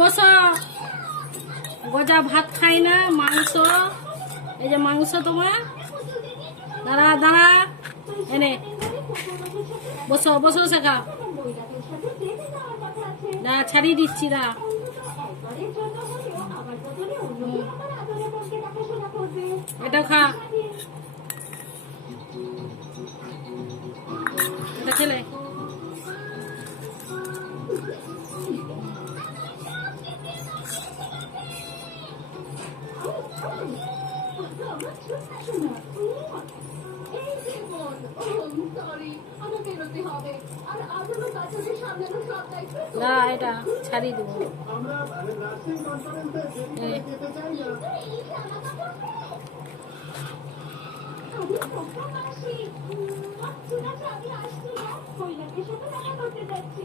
বসো। গজা ভাত খাই না, মাংস। এই যে মাংস তোমার। দাঁড়া দাঁড়া, এনে বসো বসো, শেখা। না ছাড়িয়ে দিচ্ছি, দা। এটা খা, এটা খেলে। না এটা ছাড়িয়ে দেবো। আমি আসছি না, কইলাকের সাথে দেখা করতে যাচ্ছি।